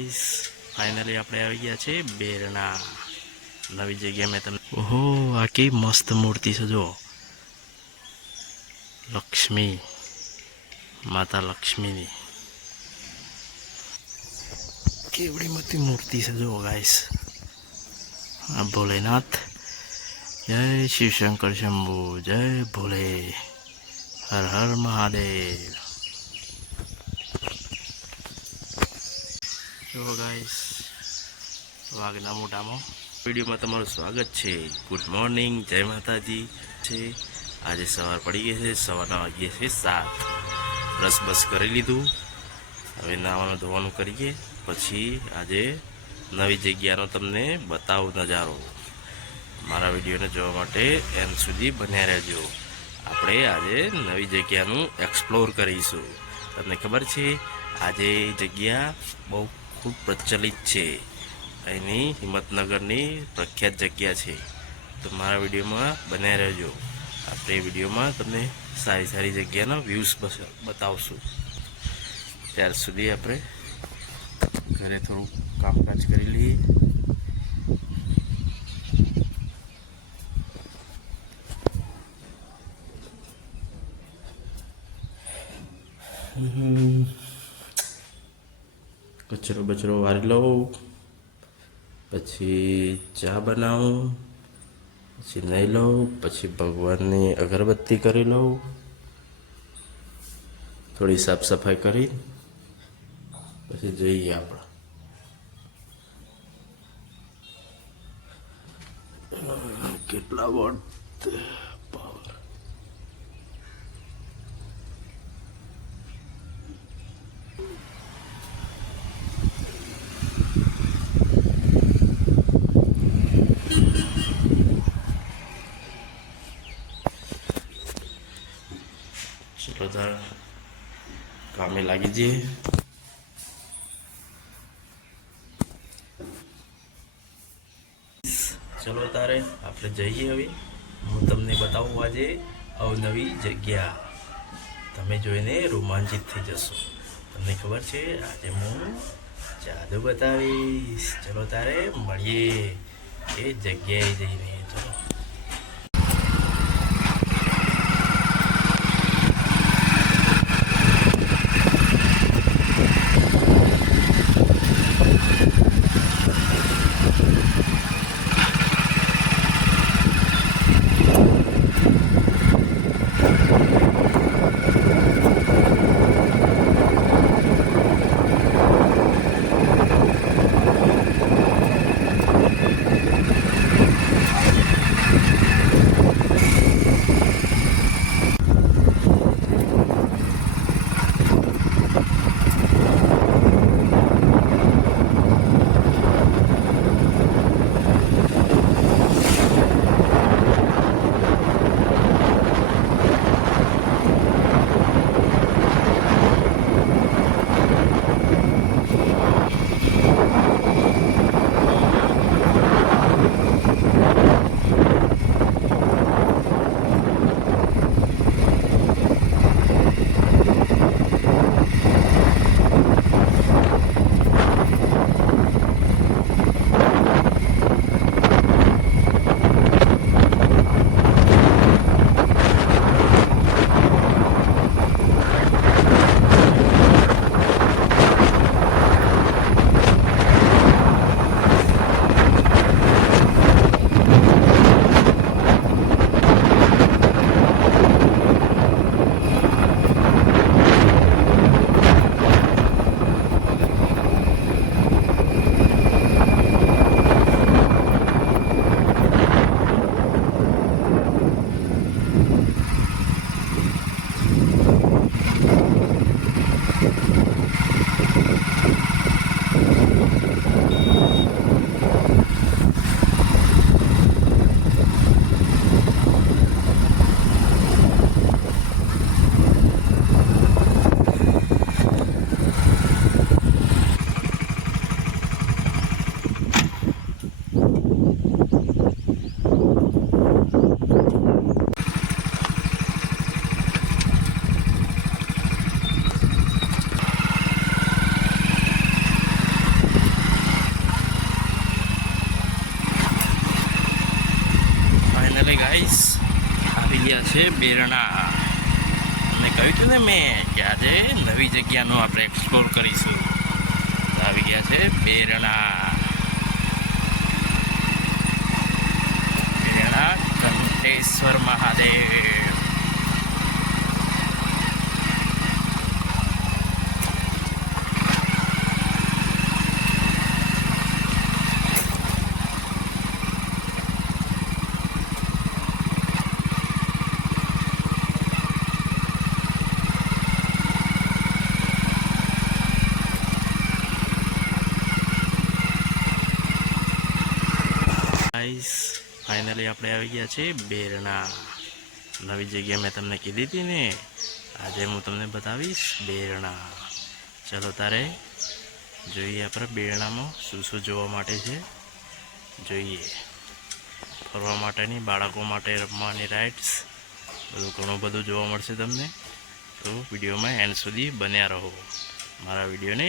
Guys, finally આપણે આવી ગયા છે બેરના. નવી જગ્યા મેં તમને ઓહો, આ કેવી મસ્ત મૂર્તિ છે જો લક્ષ્મી. માતા લક્ષ્મીની. કેવડી મોટી મૂર્તિ છે જો ગાઈસ. આ ભોલેનાથ. જય શિવશંકર શંભુ, જય ભોલે. હર હર મહાદેવ. જો ગાઈસ વાઘના મોઢામાં. વિડીયોમાં તમારું સ્વાગત છે. ગુડ મોર્નિંગ જય માતાજી. છે. આજે સવાર પડી ગઈ છે. સવારના વાગીએ છે સાત. બ્રશ બસ કરી લીધું. હવે નાવાનું ધોવાનું કરીએ. પછી આજે નવી જગ્યાનો તમને બતાવો નજારો. મારા વિડીયોને જોવા માટે એમ સુધી બન્યા રહેજો. આપણે આજે નવી જગ્યાનું એક્સપ્લોર કરીશું. તમને ખબર છે, આજે જગ્યા બહુ ખૂબ પ્રચલિત છે. અહીંની હિંમતનગરની પ્રખ્યાત જગ્યા છે. તો મારા વિડીયોમાં બન્યા રહેજો. આપણે એ વિડીયોમાં તમને સારી સારી જગ્યાના વ્યૂઝ બતાવશું. ત્યાર સુધી આપણે ઘરે થોડું કામકાજ કરી લઈએ. હમ. કચરો બચરો વારી લઉં, પછી ચા બનાવું, પછી નહીં લઉં, પછી ભગવાનની અગરબત્તી કરી લઉં. થોડી સાફ સફાઈ કરી, પછી જઈએ આપણે. કેટલા વોટ પાવર ચલો તાર કામે ચલો તારે, આપણે જઈએ હવે. હું તમને બતાવું આજે અવનવી જગ્યા. તમે જોઈને રોમાંચિત થઈ જશો. તમને ખબર છે, આજે હું જાદુ બતાવીશ. ચલો તારે, મળીએ. એ જગ્યાએ જઈને, ચલો. બેરણા મેં કહ્યું હતું ને મેં કે આજે નવી જગ્યાનું આપણે એક્સપ્લોર કરીશું. આવી ગયા છે બેરણા કંઠેશ્વર મહાદેવ ગાઈસ ફાઇનલી આપણે આવી ગયા છે બેરણા નવી જગ્યા મેં તમને કીધી હતી ને. આજે હું તમને બતાવીશ બેરણા ચલો તારે જોઈએ આપણે બેરણામાં શું શું જોવા માટે છે. જોઈએ. ફરવા માટેની, બાળકો માટે રમવાની રાઇડ્સ બધું ઘણું બધું જોવા મળશે તમને. તો વિડીયોમાં એન્ડ સુધી બન્યા રહો. મારા વિડીયોને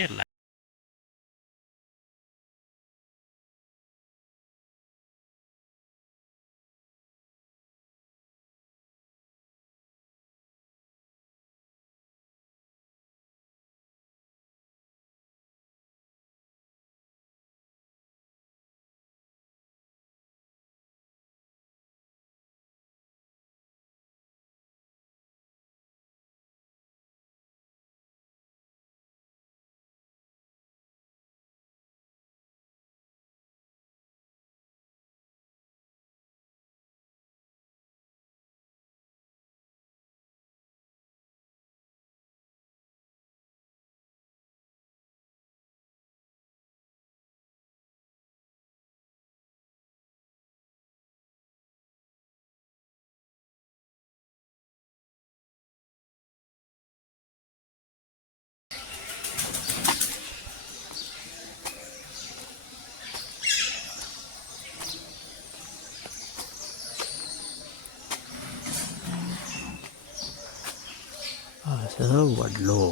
વડલો.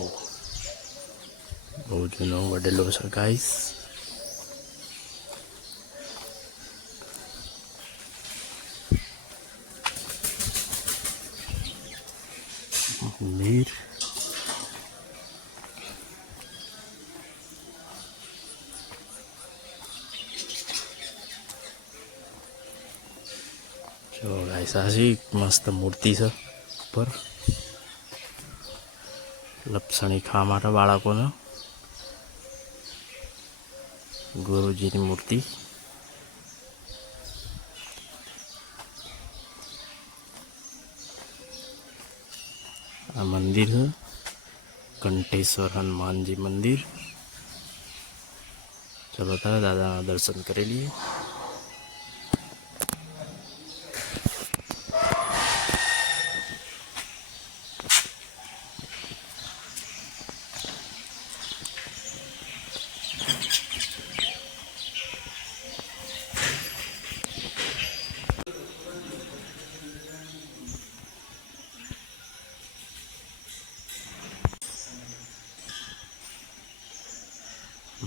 બહુ જૂનો વડેલો છે ગાઈસ મીર જો ગાઈસ આ મસ્ત મૂર્તિ છે ઉપર. લપસણી ખાવા માટે બાળકોને ગુરુજીની મૂર્તિ આ મંદિર છે કંઠેશ્વર હનુમાનજી મંદિર ચલો તારે દાદાના દર્શન કરી લઈએ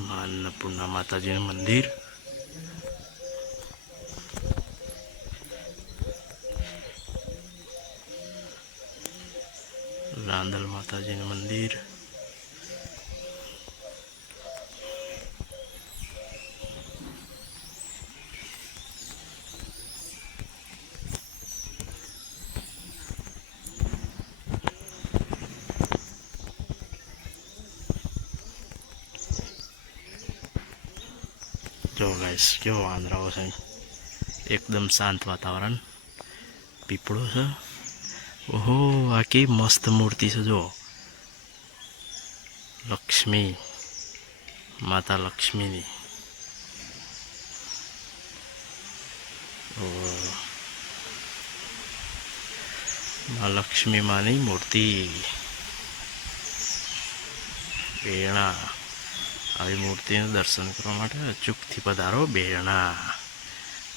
મા અન્નપૂર્ણા માતાજીનું મંદિર રાંદલ માતાજીનું મંદિર જો ગાઈસ કેવો વાંદરાઓ છે. એકદમ શાંત વાતાવરણ. પીપળો છે. ઓહો, આ કેવી મસ્ત મૂર્તિ છે જો લક્ષ્મી. માતા લક્ષ્મીની. મા લક્ષ્મી માની મૂર્તિ. વેણા. આવી મૂર્તિનું દર્શન કરવા માટે અચૂકથી પધારો બેરણા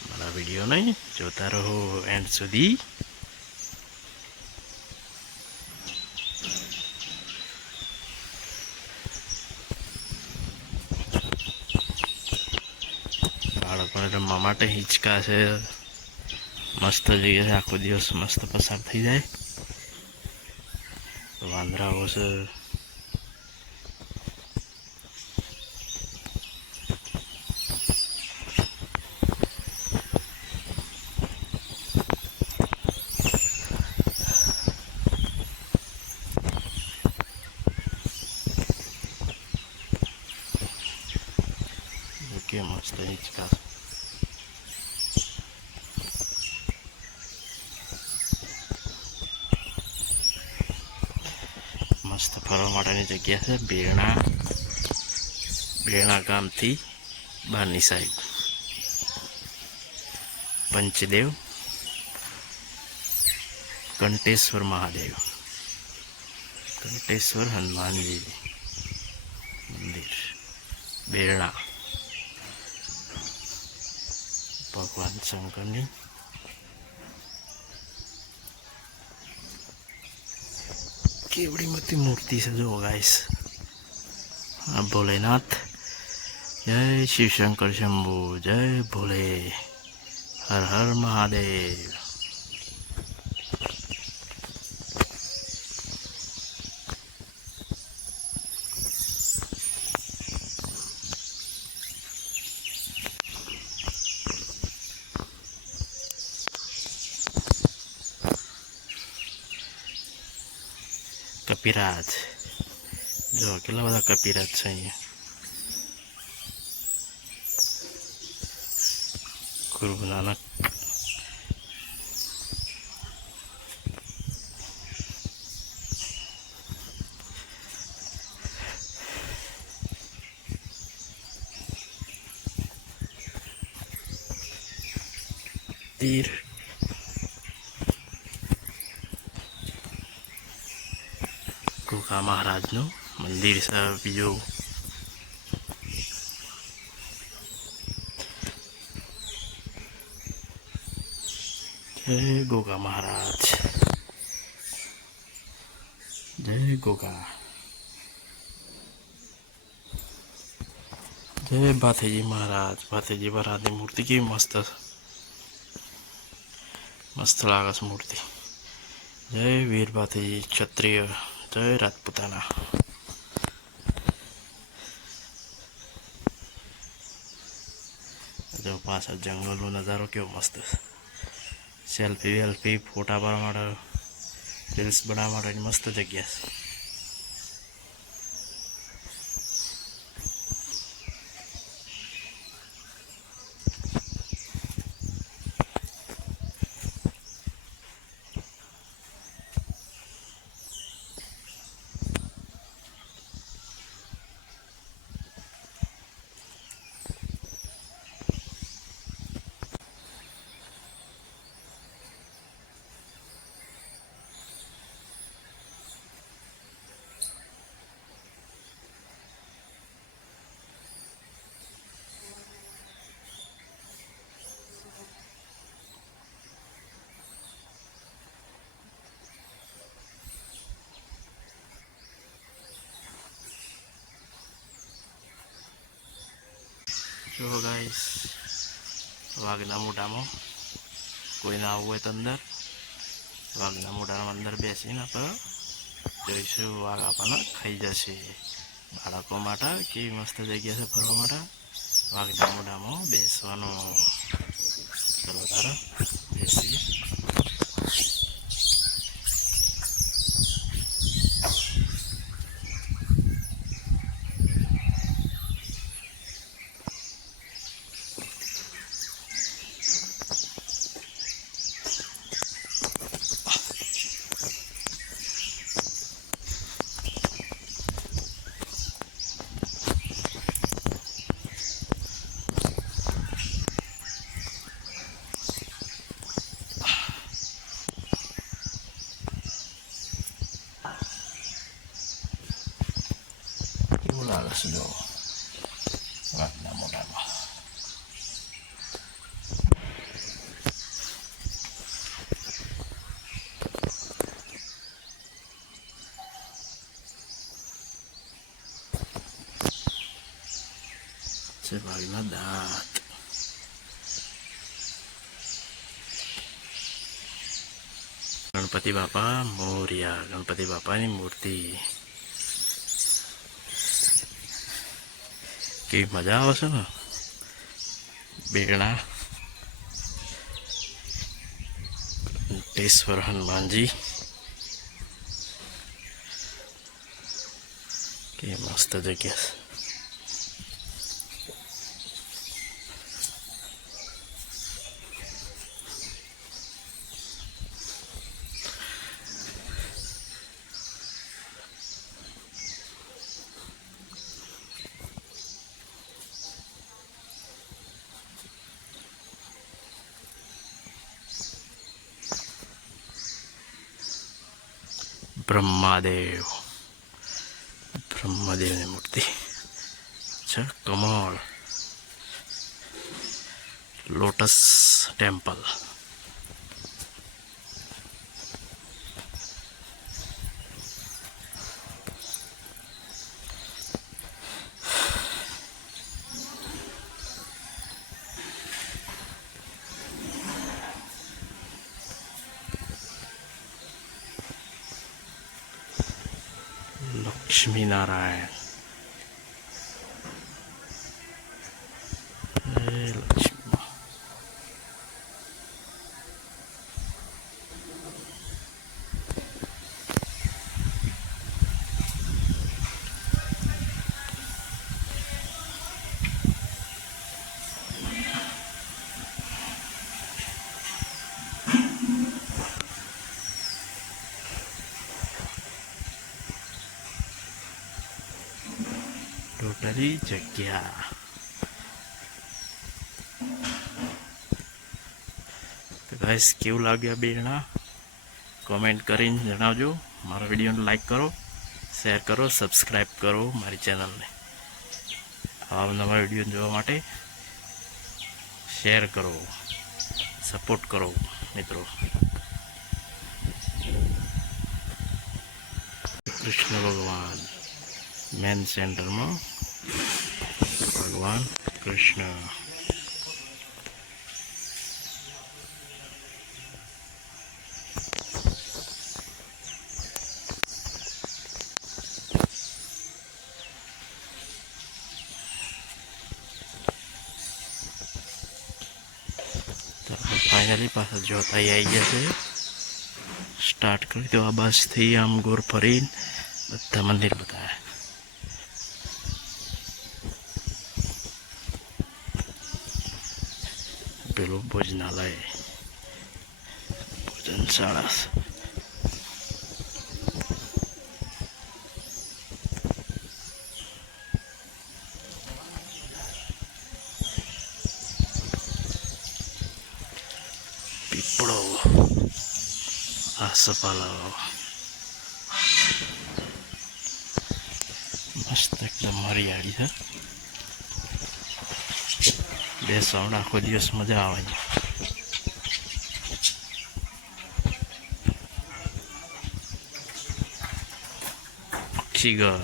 મારા વિડીયોને જોતા રહો એન્ડ સુધી. બાળકોને રમવા માટે હિંચકા છે મસ્ત જગ્યા છે, આખો દિવસ મસ્ત પસાર થઈ જાય. વાંદરાઓ છે કે મસ્ત હિંચકા છે. મસ્ત ફરવા જગ્યા છે બેરણા બેરણા ગામથી બહારની સાઈડ પંચદેવ કંટેશ્વર મહાદેવ. કંટેશ્વર હનુમાનજી મંદિર. બેરણા ભગવાન શંકરની કેવડી મોટી મૂર્તિ છે જો ગાઈસ આ ભોલેનાથ. જય શિવશંકર શંભુ, જય ભોલે. હર હર મહાદેવ. કપિરાજ જો કેટલા બધા કપિરાજ છે અહીંયા ગુરુ નાનક તીર ગોગા મહારાજનું મંદિર છે બીજું જય ગોગા મહારાજ જય ગોગા જય ભાથેજી મહારાજ ભાથેજી મહારાજની મૂર્તિ કેવી મસ્ત મસ્ત લાગે છે મૂર્તિ. જય વીર ભાથેજી ક્ષત્રિય. જય રાજપૂતાના પાછળ જંગલનો નજારો કેવો મસ્ત સેલ્ફી વેલ્ફી ફોટા પાડવા માટે રીલ્સ બનાવવા માટેની મસ્ત જગ્યા છે. જો ગાઈસ, વાઘના મોઢામાં કોઈને આવવું હોય તો અંદર. વાઘના મોઢામાં અંદર બેસીને આપણે જોઈશું વાઘ આપણને ખાઈ જશે. બાળકો માટે કેવી મસ્ત જગ્યા છે ફરવા માટે. વાઘના મોઢામાં બેસવાનું. ચલો તારા બેસી કેવું લાગે છે જો વાઘના મોઢામાં છે વાઘના દાંત ગણપતિ બાપા મોર્યા ગણપતિ બાપાની મૂર્તિ કેવી મજા આવે છે ને બેરણા ટેશ્વર હનુમાનજી કે મસ્ત જગ્યા બ્રહ્માદેવ બ્રહ્મદેવની મૂર્તિ છે કમળ લોટસ ટેમ્પલ લક્ષ્મીનારાયણ હે લક્ષ્મી ટોટલી જગ્યા તો ગાઈસ કેવું લાગ્યા બેણા કોમેન્ટ કરીને જણાવજો. મારા વિડીયોને લાઈક કરો શેર કરો સબસ્ક્રાઈબ કરો મારી ચેનલને આવા નવા વીડિયો જોવા માટે શેર કરો સપોર્ટ કરો મિત્રો. કૃષ્ણ ભગવાન મેન સેન્ટરમાં ભગવાન કૃષ્ણ ફાઇનલી પાછા જોતા આવી ગયા છે. સ્ટાર્ટ કરી દો. આ બસથી આમ ગોર ફરીને બધા મંદિર બતાવ્યા પેલું ભોજનાલય ભોજનશાળા છે. પીપળો આસોપાલવ મસ્ત એકદમ હરિયાળી છે બેસવાનું આખો દિવસ મજા આવે છે. પક્ષીઘર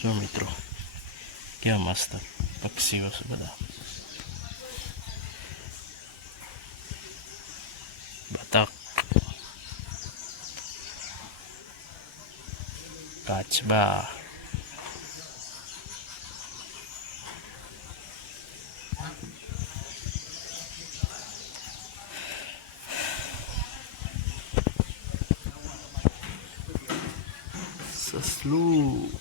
જો મિત્રો, કેવા મસ્ત પક્ષીઓ છે બધા. કાચબા સસલું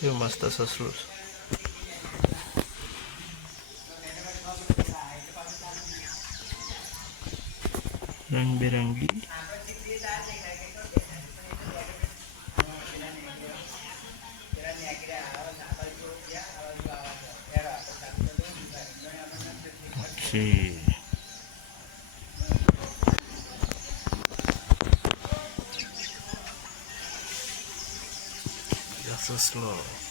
કેવું મસ્ત સસલું છે સસલો જઈએ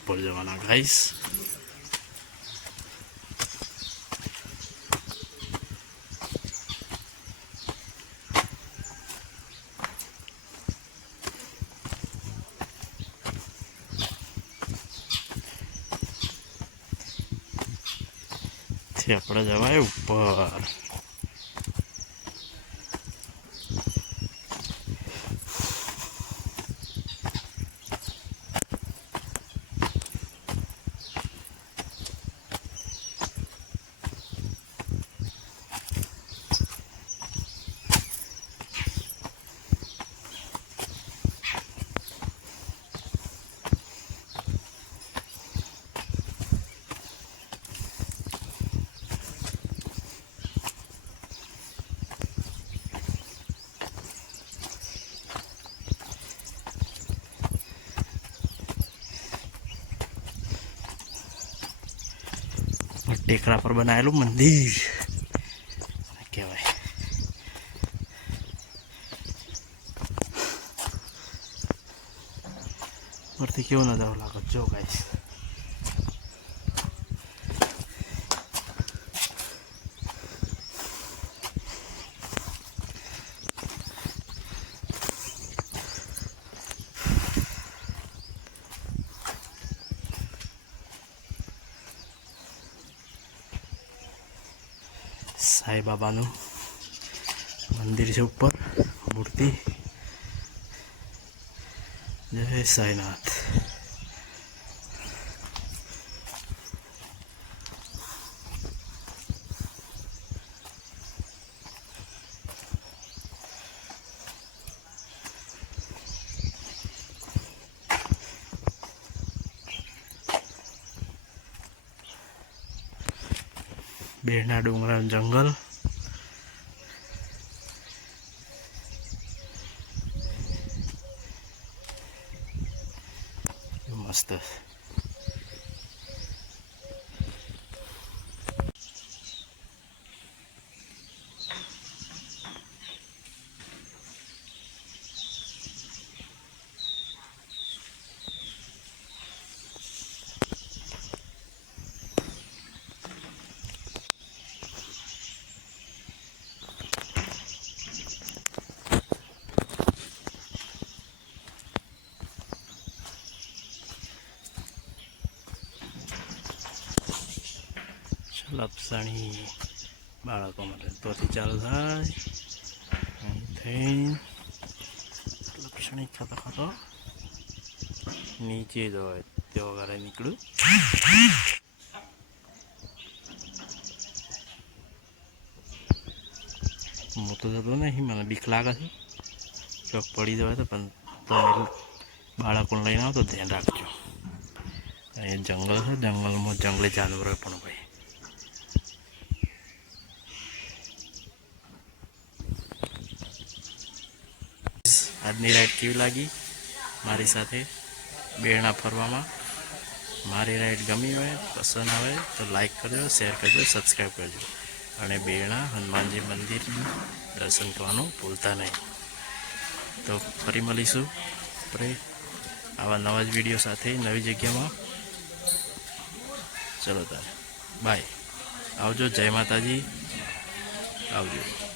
ઉપર જવાના ગાઈસ આપણે જવાય ઉપર ટેકરા પર બનાવેલું મંદિર. કહેવાય. પરથી કેવો નજારો લાગે? જો ગાઈસ બાબાનું મંદિર છે ઉપર મૂર્તિ જય સાંઈનાથ બેરના ડુંગરા જંગલ મસ્ત લપસણી બાળકો માટે. તોથી ચાલુ થાય. અહીંથી લપસણી ખાતો ખાતો નીચે જ હોય તે વગર નીકળ્યું. હું તો જતો નહીં, મને બીક લાગે છે. ચોક પડી જવાય તો પણ તમે બાળકોને લઈને આવો તો ધ્યાન રાખજો. અહીંયા જંગલ છે, જંગલમાં જંગલી જાનવરો પણ ભાઈ આજની રાઈડ કેવી લાગી મારી સાથે બેરણા ફરવામાં? મારી રાઈડ ગમી હોય, પસંદ આવે, તો લાઈક કરજો શેર કરજો સબસ્ક્રાઈબ કરજો. અને બેરણા હનુમાનજી મંદિરનું દર્શન કરવાનું ભૂલતા નહીં. તો ફરી મળીશું. આપણે આવા નવા જ વીડિયો સાથે નવી જગ્યામાં. ચલો તારે. બાય આવજો, જય માતાજી. આવજો.